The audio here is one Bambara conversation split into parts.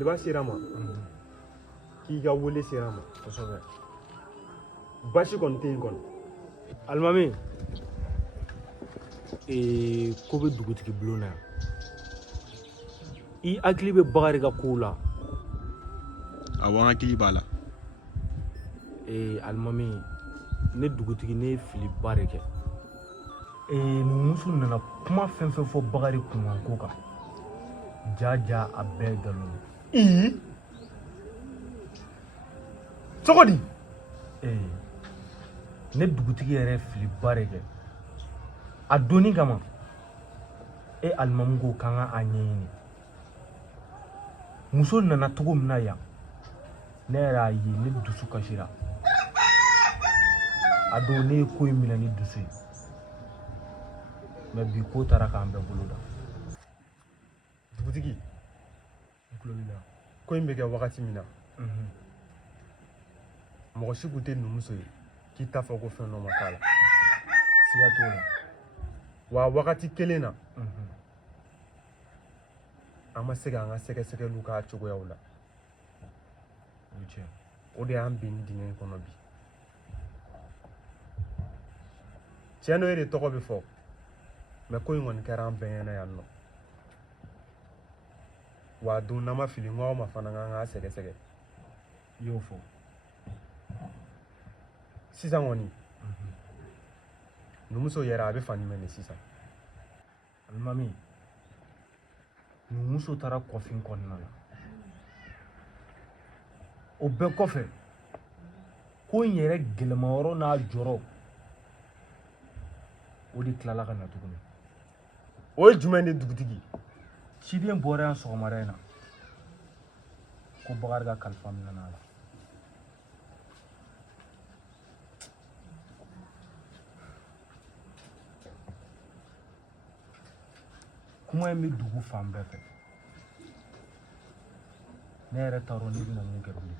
jeliba sera ma k'i ka wele sera ma kosɛbɛ basi kɔni tɛ yen kɔni alimami ko bɛ dugutigi bulon na yan i hakili bɛ Bakari ka kow la awɔ n hakili b'a la alimami ne dugutigi ne ye filiba de kɛ muso nana kuma fɛn fɛn fɔ Bakari kunkan ko kan jaja a bɛɛ nkalon ye cogo di ne dugutigi yɛrɛ filiba de kɛ a donni kama alimamu ko k'an ka a ɲɛɲini muso nana cogo min na yan ne yɛrɛ y'a ye ne dusu kasira a don ne ye ko in minɛ ni dusu ye mɛ bi ko taara k'an bɛɛ bolo da dugutigi n tulo b'i la ko in bɛ kɛ wagati min na mɔgɔ si tun tɛ numuso ye k'i t'a fɔ ko fɛn dɔ ma k'a la siga t'o la wa wagati kelen na an ma se k'an ka sɛgɛsɛgɛliw k'a cogoyaw la o de y'an bin dingɛ in kɔnɔ bi tiɲɛ dɔ e de tɔgɔ bɛ fɔ mɛ ko in kɔni kɛra an bɛɛ ɲɛna yan nɔ wa a don n'an ma fili n ko aw ma fana k'an k'a sɛgɛsɛgɛ i y'o fɔ sisan kɔni numuso yɛrɛ a bɛ fan jumɛn de sisan alimami numuso taara kɔfin kɔnɔna la o bɛɛ kɔfɛ ko in yɛrɛ gɛlɛmayɔrɔ n'a jɔrɔ o de tilala ka na tuguni o ye jumɛn de dugutigi ciden bɔra yan sɔgɔmada in na ko Bakari ka kalifa minɛ a la kuma in bɛ dugu fan bɛɛ fɛ ne yɛrɛ t'a dɔn ne bɛna mun kɛ bilen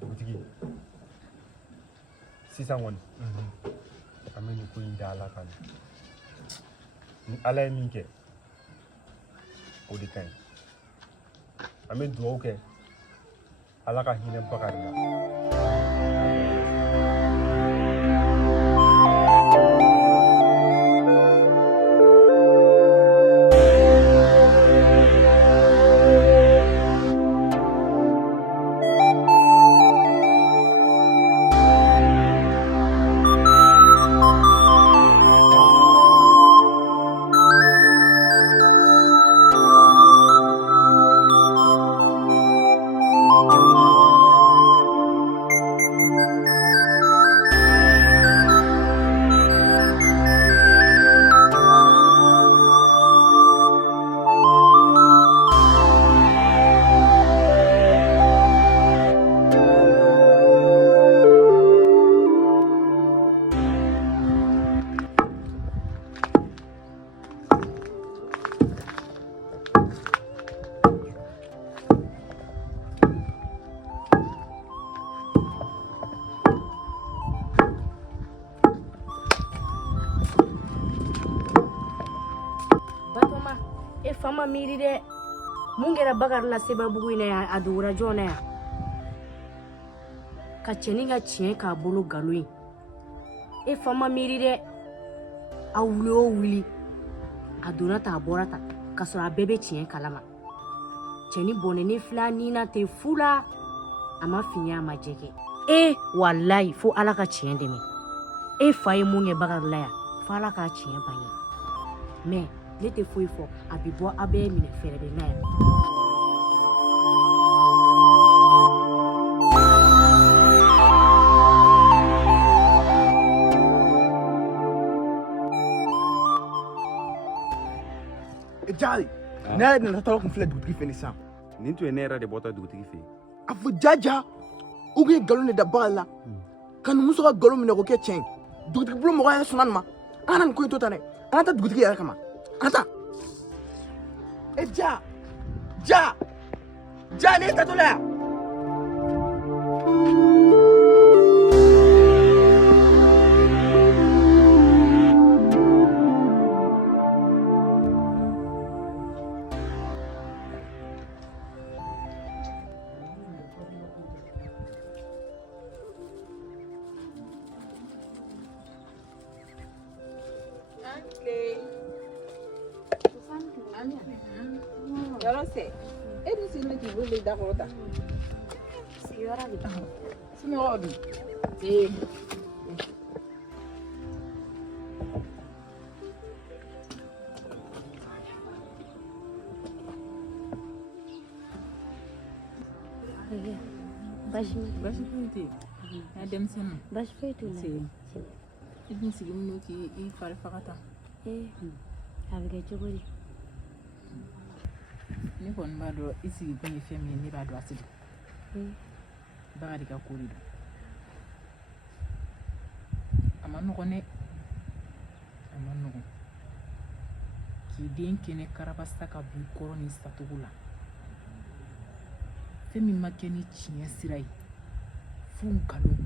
dugutigi sisan kɔni an bɛ nin ko in da Ala kan ni Ala ye min kɛ o de ka ɲi an bɛ dugawu kɛ Ala ka hinɛ Bakari la Fama miiri dɛ mun kɛra Bakari la Sebabugu in na yan a dogora jɔn na yan ka cɛnin ka tiɲɛ k'a bolo nkalon ye fama miiri dɛ a wuli o wuli a donna ta a bɔra ta ka sɔrɔ a bɛɛ bɛ tiɲɛ kalama cɛnin bɔnɛni fila nina tɛ fu la a ma fiɲɛ a ma jɛgɛ walayi fo Ala ka tiɲɛ dɛmɛ fa ye mun kɛ Bakari la yan fo Ala k'a tiɲɛ bange mais ne tɛ foyi fɔ a bɛ bɔ a bɛɛ minɛ fɛrɛ bɛ na yan Jali, ne yɛrɛ nana tɔgɔ kun filɛ dugutigi fɛ ni san nin tun ye ne yɛrɛ de bɔtɔ dugutigi fɛ yen a fɔ jaja u kun ye nkalon de da Bakari la ka numuso ka nkalon minɛ k'o kɛ tiɲɛ ye dugutigi bolo mɔgɔ yɛrɛ sɔnna nin ma an kana nin ko in to tan dɛ an ka taa dugutigi yɛrɛ kama an ka taa ja ne tatɔ la yan se e dun si ne k'i wele dakɔrɔ ta sigiyɔrɔ de somɔgɔw dun ee basi basi foyi tɛ yen n'a denmisɛnnin basi foyi t'u la i dun sigi minnu k'i fari faga tan a bɛ kɛ cogo di ne kɔni b'a dɔn i sigi kun ye fɛn min ye ne b'a dɔn a sigi Bakari ka ko de don a ma nɔgɔn dɛ a ma nɔgɔn k'i den kɛnɛ karabasa ka b'i kɔrɔ ni satogo la fɛn min ma kɛ ni tiɲɛ sira ye fo nkalon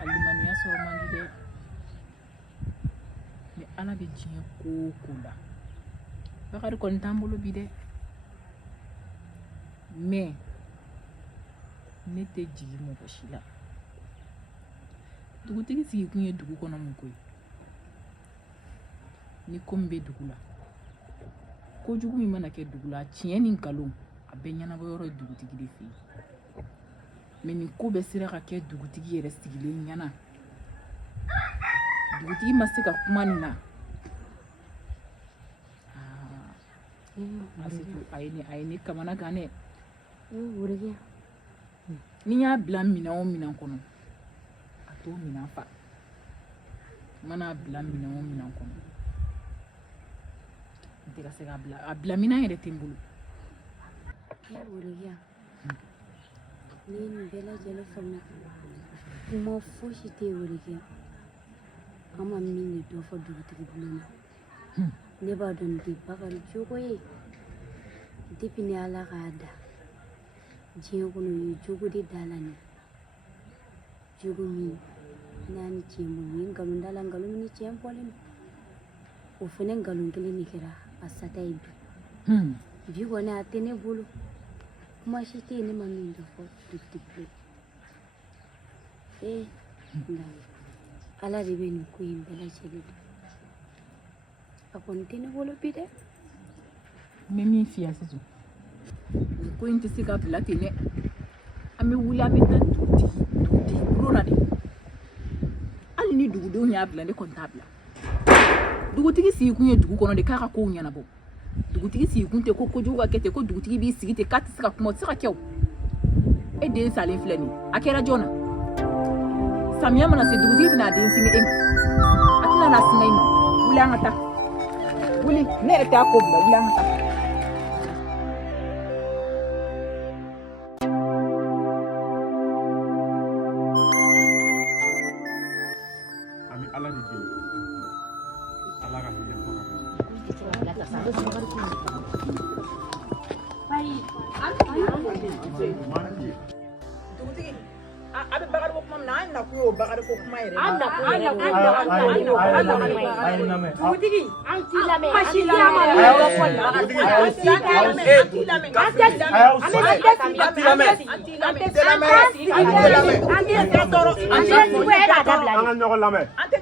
a limaniya sɔrɔ man di dɛ mɛ ala bɛ diɲɛ ko o ko la Bakari kɔni t'an bolo bi dɛ mɛ ne tɛ jigi mɔgɔ si la dugutigi sigi kun ye dugu kɔnɔ mun ko ye ni ko min bɛ dugu la kojugu min mana kɛ dugu la tiɲɛ ni nkalon a bɛɛ ɲɛnabɔ yɔrɔ ye dugutigi de fɛ yen mɛ nin ko bɛɛ sera ka kɛ dugutigi yɛrɛ sigilen ɲɛna dugutigi ma se ka kuma nin na a ye ne kamana gan dɛ ni y'a bila minɛn o minɛn kɔnɔ a t'o minɛn fa mana bila minɛn o minɛn kɔnɔ n tɛ ka se k'a bila a bila minɛn yɛrɛ tɛ n bolo ni nin bɛɛ lajɛlen faamuya kuma fosi tɛ welekiya an ma min de dɔ fɔ dugutigi bulon na ne b'a dɔn nin tɛ Bakari jogo ye depuis ni ala k'a da diɲɛ kɔnɔ o ye jogo de da la nin jogo min n'a ni tiɲɛ bolo o ye nkalon da la nkalon min ni tiɲɛ bɔlen don o fana nkalon kelen de kɛra a sata ye bi kɔni a tɛ ne bolo kuma si tɛ yen ne ma min dɔ fɔ dugutigi bulon ala de bɛ nin ko in bɛɛ lajɛlen don a kɔni tɛ ne bolo bi dɛ n bɛ min f'i ye sisan nin ko in tɛ se ka bila ten dɛ an bɛ wuli an bɛ taa dugutigi bulon na de hali ni dugudenw y'a bila ne kɔni t'a bila dugutigi sigi kun ye dugu kɔnɔ de k'a ka kow ɲɛnabɔ dugutigi sigi kun tɛ ko kojugu ka kɛ ten ko dugutigi b'i sigi ten k'a tɛ se ka kuma o tɛ se ka kɛ o e den salen filɛ nin a kɛra jɔn na samiya mana se dugutigi bɛna a den singe e ma a tɛna n'a singa i ma wuli an ka taa wuli ne yɛrɛ t'a ko bila wuli an ka taa an bɛ ala de deli ala ka hinɛ fɔ ka dugutigi a bɛ Bakari ko kuma min na an nakun y'o Bakari ko kuma yɛrɛ dugutigi an t'i lamɛn an ka ɲɔgɔn lamɛn